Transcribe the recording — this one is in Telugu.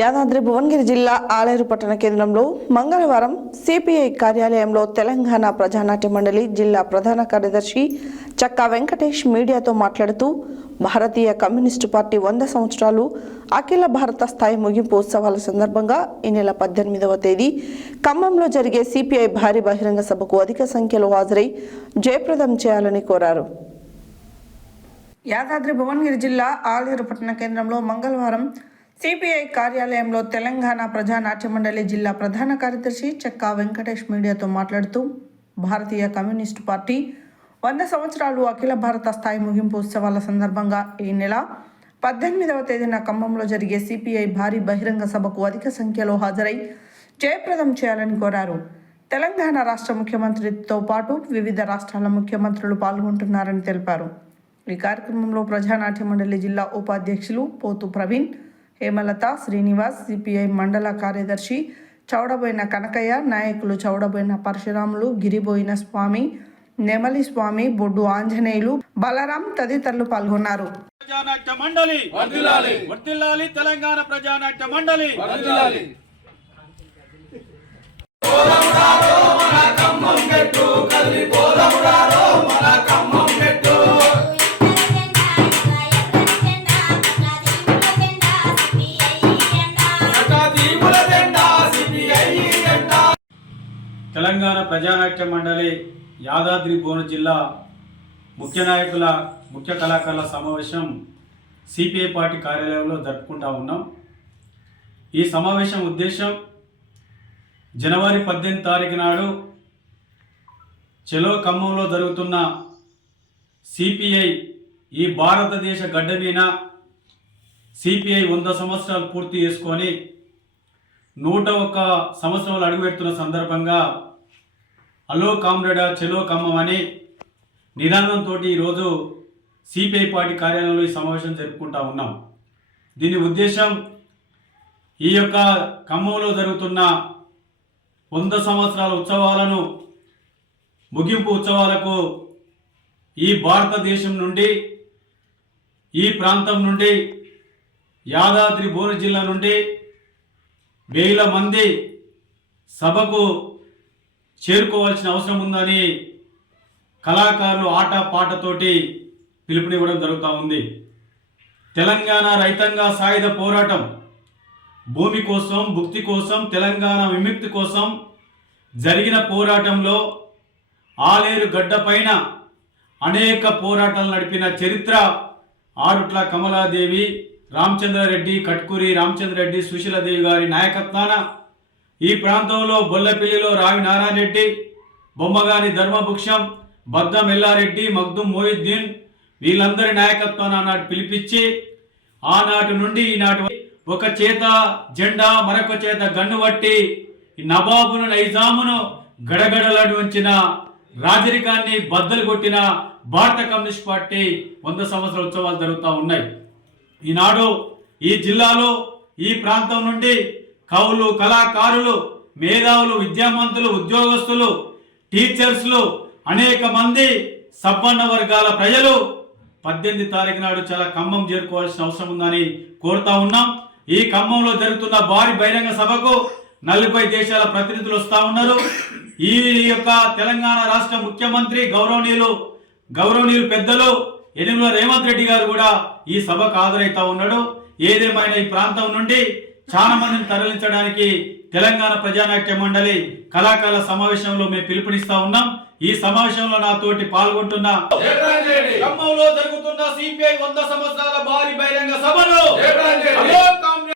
యాదాద్రి భువనగిరి జిల్లా ఆలేరు పట్టణ కేంద్రంలో మంగళవారం సిపిఐ కార్యాలయంలో తెలంగాణ ప్రజానాట్య మండలి జిల్లా ప్రధాన కార్యదర్శి చక్కా వెంకటేష్ మీడియాతో మాట్లాడుతూ భారతీయ కమ్యూనిస్టు పార్టీ 100 సంవత్సరాలు అఖిల భారత స్థాయి ముగింపు ఉత్సవాల సందర్భంగా ఈ నెల 18వ తేదీ ఖమ్మంలో జరిగే సిపిఐ భారీ బహిరంగ సభకు అధిక సంఖ్యలో హాజరై జయప్రదం చేయాలని కోరారు. యాదాద్రి భువనగిరి జిల్లా ఆలేరు పట్టణ కేంద్రంలో మంగళవారం సిపిఐ కార్యాలయంలో తెలంగాణ ప్రజానాట్య మండలి జిల్లా ప్రధాన కార్యదర్శి చక్కా వెంకటేష్ మీడియాతో మాట్లాడుతూ భారతీయ కమ్యూనిస్టు పార్టీ 100 సంవత్సరాలు అఖిల భారత స్థాయి ముగింపు ఉత్సవాల సందర్భంగా ఈ నెల 18వ తేదీన ఖమ్మంలో జరిగే సిపిఐ భారీ బహిరంగ సభకు అధిక సంఖ్యలో హాజరై జయప్రదం చేయాలని కోరారు. తెలంగాణ రాష్ట్ర ముఖ్యమంత్రితో పాటు వివిధ రాష్ట్రాల ముఖ్యమంత్రులు పాల్గొంటున్నారని తెలిపారు. ఈ కార్యక్రమంలో ప్రజానాట్య మండలి జిల్లా ఉపాధ్యక్షులు పోతు ప్రవీణ్, హేమలత, శ్రీనివాస్, సిపిఐ మండల కార్యదర్శి చౌడబోయిన కనకయ్య, నాయకులు చౌడబోయిన పరశురాములు, గిరిబోయిన స్వామి, నెమలి స్వామి, బొడ్డు ఆంజనేయులు, బలరాం తదితరులు పాల్గొన్నారు. ప్రజానాట్య మండలి వర్ధిల్లాలి, వర్ధిల్లాలి తెలంగాణ ప్రజానాట్య మండలి వర్ధిల్లాలి. పోదమురారో మన ఖమ్మం గట్టు కదిలి పోదమురారో మన ఖమ్మం గట్టు తెలంగాణ ప్రజానాట్య మండలి యాదాద్రి భువనగిరి జిల్లా ముఖ్య నాయకుల ముఖ్య కళాకారుల సమావేశం సిపిఐ పార్టీ కార్యాలయంలో జరుపుకుంటా ఉన్నాం. ఈ సమావేశం ఉద్దేశం జనవరి 18 తారీఖు నాడు చెలో ఖమ్మంలో జరుగుతున్న సిపిఐ ఈ భారతదేశ గడ్డ మీద సిపిఐ 100 సంవత్సరాలు పూర్తి చేసుకొని 101 సంవత్సరాలు అడుగుపెడుతున్న సందర్భంగా అలో కామ్రేడా చెలో ఖమ్మం అని నినాదంతో ఈరోజు సిపిఐ పార్టీ కార్యాలయంలో ఈ సమావేశం జరుపుకుంటా ఉన్నాం. దీని ఉద్దేశం ఈ యొక్క ఖమ్మంలో జరుగుతున్న 100 సంవత్సరాల ఉత్సవాలను ముగింపు ఉత్సవాలకు ఈ భారతదేశం నుండి ఈ ప్రాంతం నుండి యాదాద్రి భువనగిరి జిల్లా నుండి వేల మంది సభకు చేరుకోవాల్సిన అవసరం ఉందని కళాకారులు ఆట పాటతోటి పిలుపునివ్వడం జరుగుతూ ఉంది. తెలంగాణ రైతాంగ సాయుధ పోరాటం భూమి కోసం, భుక్తి కోసం, తెలంగాణ విముక్తి కోసం జరిగిన పోరాటంలో ఆలేరు గడ్డ పైన అనేక పోరాటాలు నడిపిన చరిత్ర ఆరుట్ల కమలాదేవి, రామచంద్రారెడ్డి, కట్కూరి రామచంద్రారెడ్డి, సుశీలాదేవి గారి నాయకత్వాన ఈ ప్రాంతంలో బొల్లపల్లిలో రావి నారాయణ రెడ్డి, బొమ్మగాని ధర్మభుక్షం, బద్దం ఎల్లారెడ్డి, మగ్దుం మొయిద్దీన్ వీళ్ళందరి నాయకత్వాన్ని ఆనాటి పిలిపించి ఆనాటి నుండి ఈనాటి ఒక చేత జెండా మరొక చేత గన్ను పట్టి నవాబును నైజామును గడగడలను ఉంచిన రాజరికాన్ని బద్దలు కొట్టిన భారత కమ్యూనిస్ట్ పార్టీ 100 సంవత్సరాల ఉత్సవాలు జరుగుతూ ఉన్నాయి. ఈనాడు ఈ జిల్లాలో ఈ ప్రాంతం నుండి కవులు, కళాకారులు, మేధావులు, విద్యావంతులు, ఉద్యోగస్తులు, టీచర్స్లు అనేక మంది సబ్బన్న వర్గాల ప్రజలు 18 తారీఖు నాడు చాలా ఖమ్మం చేరుకోవాల్సిన అవసరం ఉందని కోరుతా ఉన్నాం. ఈ ఖమ్మంలో జరుగుతున్న భారీ బహిరంగ సభకు 40 దేశాల ప్రతినిధులు వస్తూ ఉన్నారు. ఈ యొక్క తెలంగాణ రాష్ట్ర ముఖ్యమంత్రి గౌరవనీయులు పెద్దలు యనమల రేవంత్ రెడ్డి గారు కూడా ఈ సభకు హాజరైతా ఉన్నాడు. ఏదేమైనా ఈ ప్రాంతం నుండి చాలా మందిని తరలించడానికి తెలంగాణ ప్రజానాట్య మండలి కళాకారుల సమావేశంలో మేము పిలుపునిస్తా ఉన్నాం. ఈ సమావేశంలో నాతోటి పాల్గొంటున్న ఖమ్మంలో జరుగుతున్న సిపిఐ 100 సంవత్సరాల భారీ బహిరంగ సభను